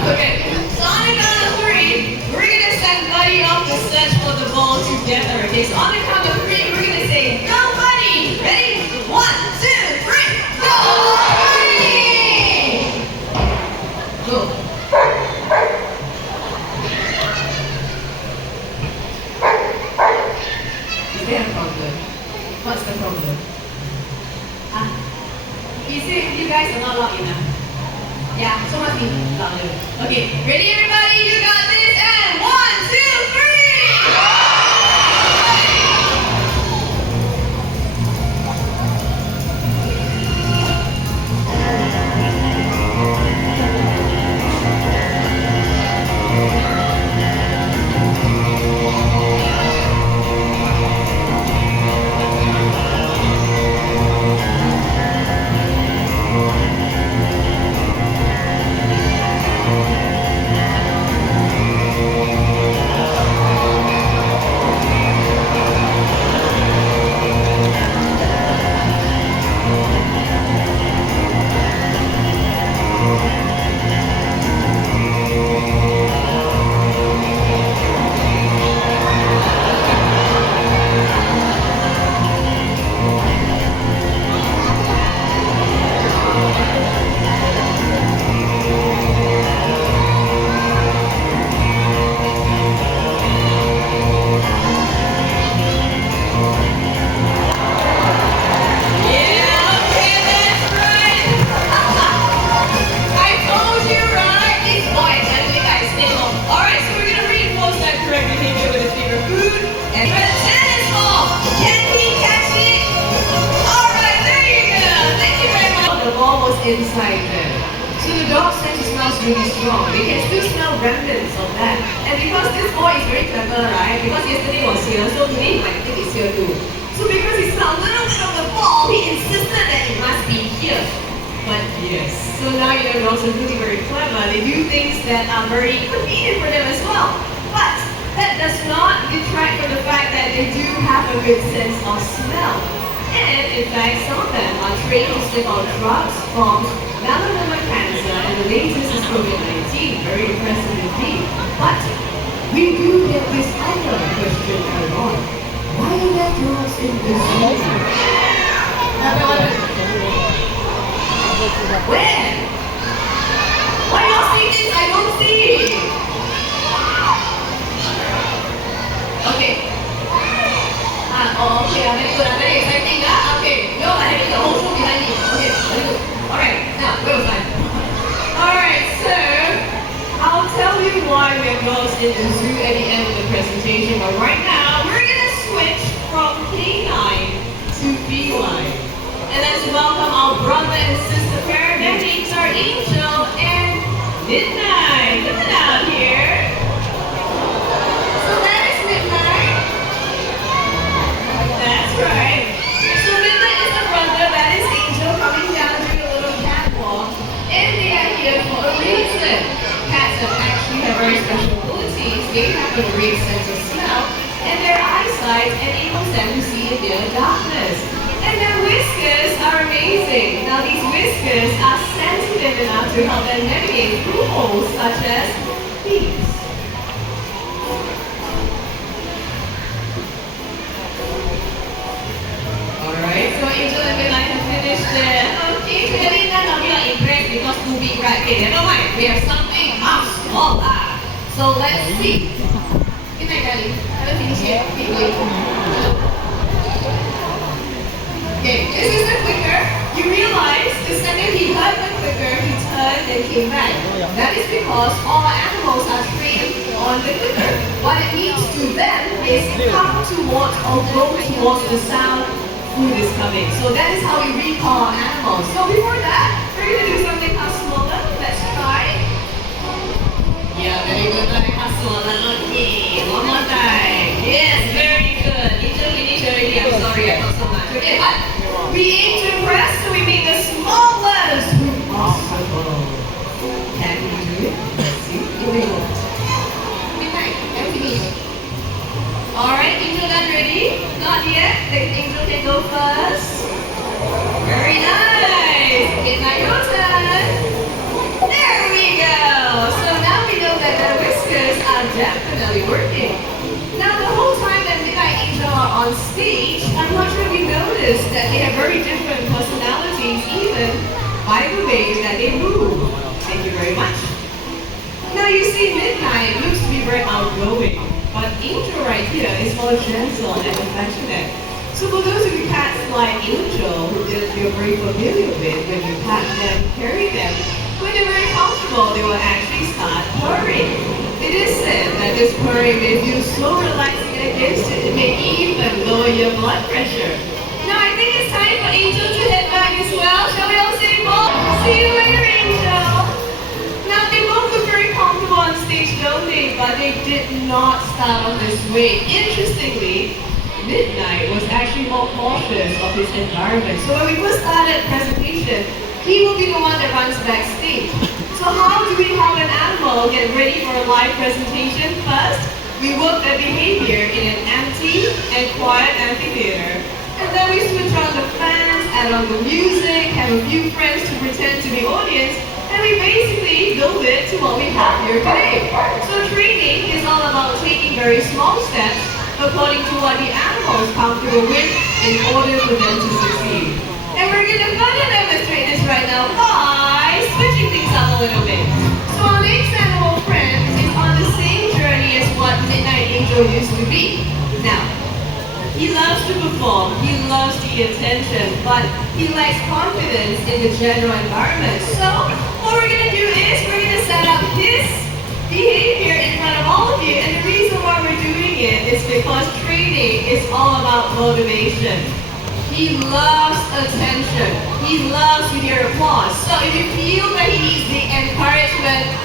Okay, so on the count of three, we're gonna send Buddy off to search for the ball together. Okay, so on the count of three, we're gonna say, go Buddy! Ready? 1, 2, 3, go Buddy! Go. Is there a problem? What's the problem? Is it you guys are not loud enough? Yeah, so must be louder. Okay, ready everybody? You got this and 1, 2, 3! Inside there. So the dog sense smells really strong. They can still smell remnants of that. And because this boy is very clever, right? Because yesterday was here, so today he might think it's here too. So because he smelled a little bit of the ball, he insisted that it must be here. But yes, so now you know dogs are really very clever. They do things that are very convenient for them as well. But that does not detract from the fact that they do have a good sense of smell. And in fact, some of them are trained to sniff out drugs from melanoma cancer, and the latest is COVID-19. Very impressive indeed. But we do get this other question going on. Why are there dogs in the zoo? Where? Why y'all see this? I don't see. Okay. Oh, okay, very good. Very exciting. Okay, no, I have the whole show behind me. Okay, very good. Alright, now, where was I? Alright, so I'll tell you why we have dogs in the zoo at the end of the presentation, but right now we're gonna switch from canine to feline. And let's welcome our brother and sister paramedics, our Angel and Midnight. Come out here. So that is Midnight. That's right. So Midnight is the brother, that is Angel, coming down doing a little catwalk. And they are here for a reason. Cats actually have very special abilities. They have a great sense of smell, and their eyesight enables them to see in the darkness. And their whiskers are amazing. Now these whiskers are sensitive enough to help them navigate through holes such as these. Alright, so Angel and Midnight have finished there. Okay, clearly none of you are impressed because too big, right? Okay, never mind. We have something much smaller. So let's see. Good night, darling. Haven't finished yet. Keep going. Okay, this is the clicker. You realize the second he heard the clicker, he turned and came back. That is because all animals are trained on the clicker. What it means to them is come towards or go towards the sound food is coming. So that is how we recall our animals. So before that, we're going to do something much smaller. Let's try. Yeah, very good. Like smaller. Okay, one more time. Yes, very good. Angel finished already. I'm sorry, I thought so much. Okay, but we aim to impress, so we make the smallest group possible. Can we do it? Let's see. Here we go. Midnight, everything. Alright, Angel done ready? Not yet. The Angel can go first. Very nice. Okay, now your turn. way that they move. Thank you very much. Now you see Midnight looks to be very outgoing, but Angel right here is more gentle and affectionate. So for those of you cats like Angel, who you're very familiar with, when you pat them, carry them, when they're very comfortable, they will actually start purring. It is said that this purring may feel so relaxing and it may even lower your blood pressure. Now I think it's time for Angel to head back as well. Shall we all say bye? See you later, Angel. Now they both look very comfortable on stage, don't they? But they did not start off this way. Interestingly, Midnight was actually more cautious of his environment. So when we first started the presentation, he will be the one that runs backstage. So how do we help an animal get ready for a live presentation? First, we work their behavior in an empty and quiet amphitheater. And then we switch on the fans, add on the music, have a few friends to pretend to be audience, and we basically build it to what we have here today. So training is all about taking very small steps according to what the animal is comfortable with in order for them to succeed. And we're going to further demonstrate this right now by switching things up a little bit. So our next animal friend is on the same journey as what Midnight Angel used to be. Now, he loves to perform, he loves the attention, but he lacks confidence in the general environment. So what we're going to do is we're going to set up his behavior in front of all of you, and the reason why we're doing it is because training is all about motivation. He loves attention. He loves to hear applause. So if you feel that he needs the encouragement,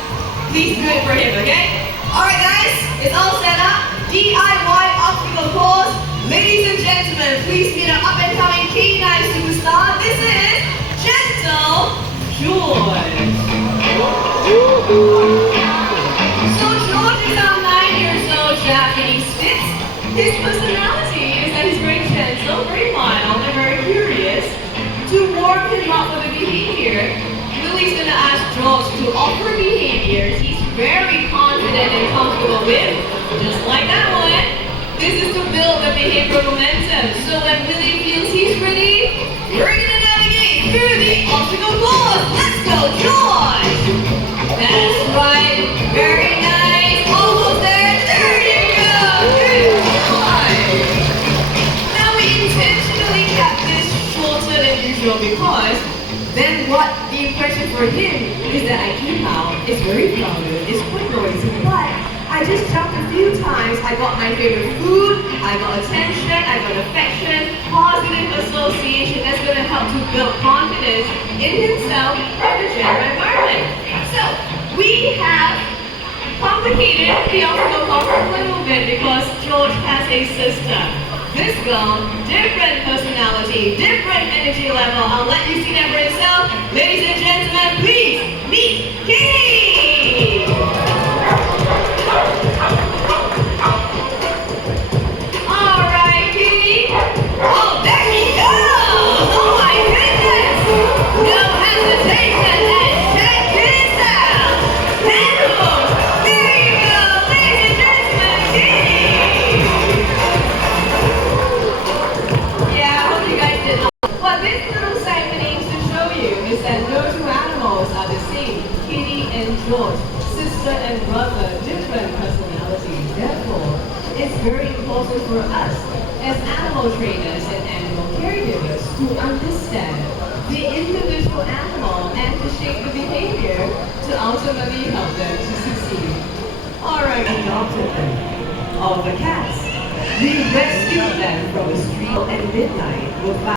please do it for him, okay? Alright guys, it's all set up. DIY obstacle course. Ladies and gentlemen, please meet our up-and-coming Canine superstar. This is Gentle George. So George is our 9 years old Japanese Spitz. His personality is that he's very gentle, very mild, and very curious. To warm him up with the behavior, Lily's gonna ask George to offer behaviors he's very confident and comfortable with. Just like that one. This is to build the behavioral momentum. So when Lily feels he's ready, we're gonna navigate through the obstacle course. Let's go, George! That's right. Very nice. Almost there. There you go. Good boy. Now we intentionally kept this shorter than usual because then what the impression for him is that I came out, it's very crowded, it's quite noisy, but I just jumped a few times. I got my favorite food, I got attention, I got affection, positive association that's going to help to build confidence in himself and the general environment. So, we have complicated the obstacle course a little bit because George has a sister. This girl, different personality, different energy level. I'll let you see that for yourself. Ladies and gentlemen, please meet Kitty! Alright, Kitty. Oh, there she goes! Oh my goodness! No hesitation and check this out! Pedals! There you go! Ladies and gentlemen, Kitty! Yeah, I hope you guys did. What this little segment aims to show you is that no two animals are the same. Kitty and George, sister and brother, different personalities. Therefore, it's very important for us as animal trainers and animal caregivers to understand the individual animal and to shape the behavior to ultimately help them to succeed. Alright, adopted them. All the cats. We rescued them from the street at midnight with